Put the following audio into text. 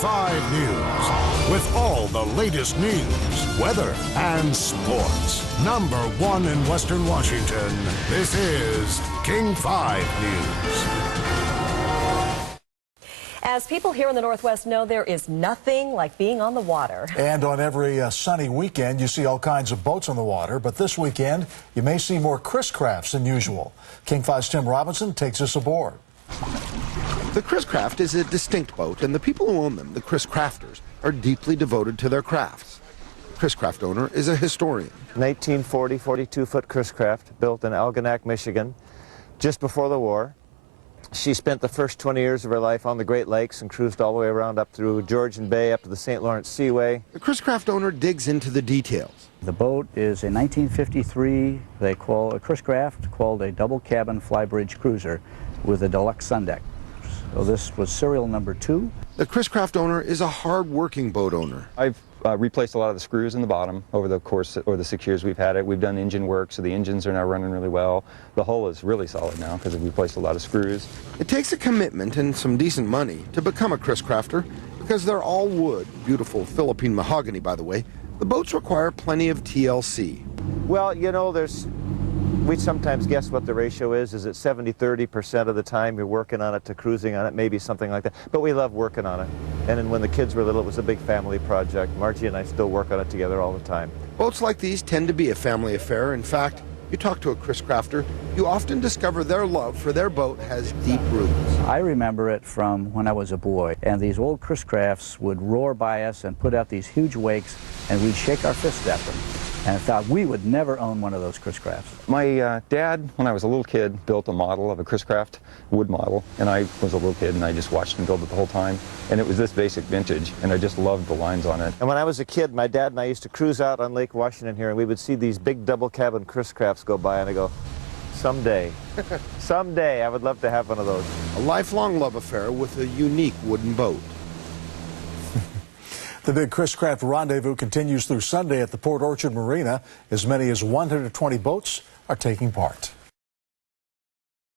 5 News. With all the latest news, weather, and sports. Number 1 in Western Washington, this is King 5 News. As people here in the Northwest know, there is nothing like being on the water. And on every sunny weekend, you see all kinds of boats on the water. But this weekend, you may see more Chris-Crafts than usual. King 5's Tim Robinson takes us aboard. The Chris-Craft is a distinct boat, and the people who own them, the Chris-Crafters, are deeply devoted to their crafts. The Chris-Craft owner is a historian. 1940, 42-foot Chris-Craft, built in Algonac, Michigan, just before the war. She spent the first 20 years of her life on the Great Lakes and cruised all the way around up through Georgian Bay, up to the St. Lawrence Seaway. The Chris-Craft owner digs into the details. The boat is a 1953, they call a Chris-Craft, called a double cabin flybridge cruiser with a deluxe sun deck. So this was serial number 2. The Chris-Craft owner is a hard-working boat owner. I've replaced a lot of the screws in the bottom over the course or the 6 years we've had it. We've done engine work, so the engines are now running really well. The hull is really solid now because we've replaced a lot of screws. It takes a commitment and some decent money to become a Chris-Crafter because they're all wood, beautiful Philippine mahogany, by the way. The boats require plenty of TLC. Well, you know, we sometimes guess what the ratio is. Is it 70-30% of the time you're working on it to cruising on it, maybe something like that. But we love working on it. And then when the kids were little, it was a big family project. Margie and I still work on it together all the time. Boats like these tend to be a family affair. In fact, you talk to a Chris-Crafter, you often discover their love for their boat has deep roots. I remember it from when I was a boy, and these old Chris-Crafts would roar by us and put out these huge wakes, and we'd shake our fists at them. And I thought we would never own one of those Chris-Crafts. My dad, when I was a little kid, built a model of a Chris-Craft, wood model, and I was a little kid and I just watched him build it the whole time. And it was this basic vintage, and I just loved the lines on it. And when I was a kid, my dad and I used to cruise out on Lake Washington here, and we would see these big double cabin Chris-Crafts go by, and I go, someday, someday I would love to have one of those. A lifelong love affair with a unique wooden boat. The big Chris-Craft Rendezvous continues through Sunday at the Port Orchard Marina. As many as 120 boats are taking part.